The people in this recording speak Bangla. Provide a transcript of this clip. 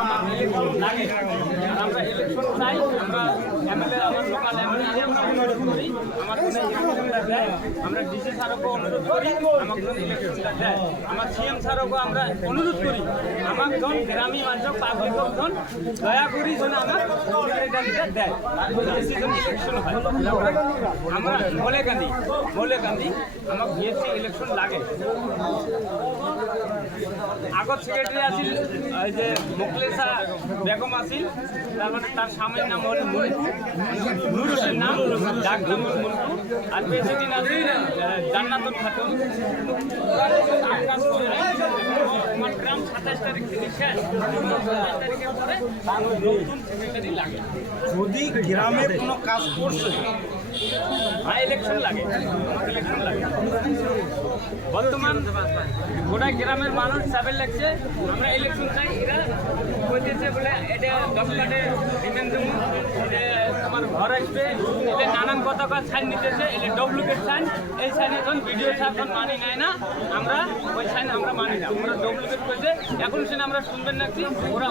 আমার ইলেকশন লাগে, আমরা ইলেকশন চাই, আমরা এমএলএ আমার লোকাল এমএলএ অনুরোধ করি আমার জন্য ইলেকশনটা দেয়, আমরা ডিসি স্যারকেও অনুরোধ করি আমার জন্য ইলেকশনটা দেয়, আমার সিএম স্যারকেও আমরা অনুরোধ করি আমার জন গ্রামীণ মানুষ পাবলিক জন দয়া করি যেন আমার সেক্রেটারিটা দেয়, ডিসি জন ইলেকশন হয়। আমরা বলে কান্দি আমার বিএসসি ইলেকশন লাগে। আগত সেক্রেটারি আছিল ওই যে মুখলেসা বেগম আছিল, তারপরে তার স্বামীর নাম হল নুর হোসেন নাম, ডাক নাম হল মুন্টু, আর প্রেসিডেন্ট আছিল জান্নাতুল খাতুন। আমার গ্রাম 27 তারিখ থেকে শেষ, 27 তারিখের পরে নতুন সেক্রেটারি লাগে। যদি গ্রামে কোনো কাজ করছে ইলেকশন লাগে, বর্তমান গোটা গ্রামের মানুষ চাপের লাগছে, আমরা ইলেকশন চাই। এরা বলতেছে বলে এটা 10 কার্ডে ডিমেন্ড দেবো, এটা তোমার ঘর আসবে, এটা নানান কথা সাইন নিতেছে, এটা ডুপ্লিকেট সাইন, এই সাইনে যখন ভিডিও সাহেব মানি নেয় না, আমরা ওই সাইন আমরা মানি না, আমরা ডুপ্লিকেট করেছে। এখন সেটা আমরা শুনবেন নাকি ওরা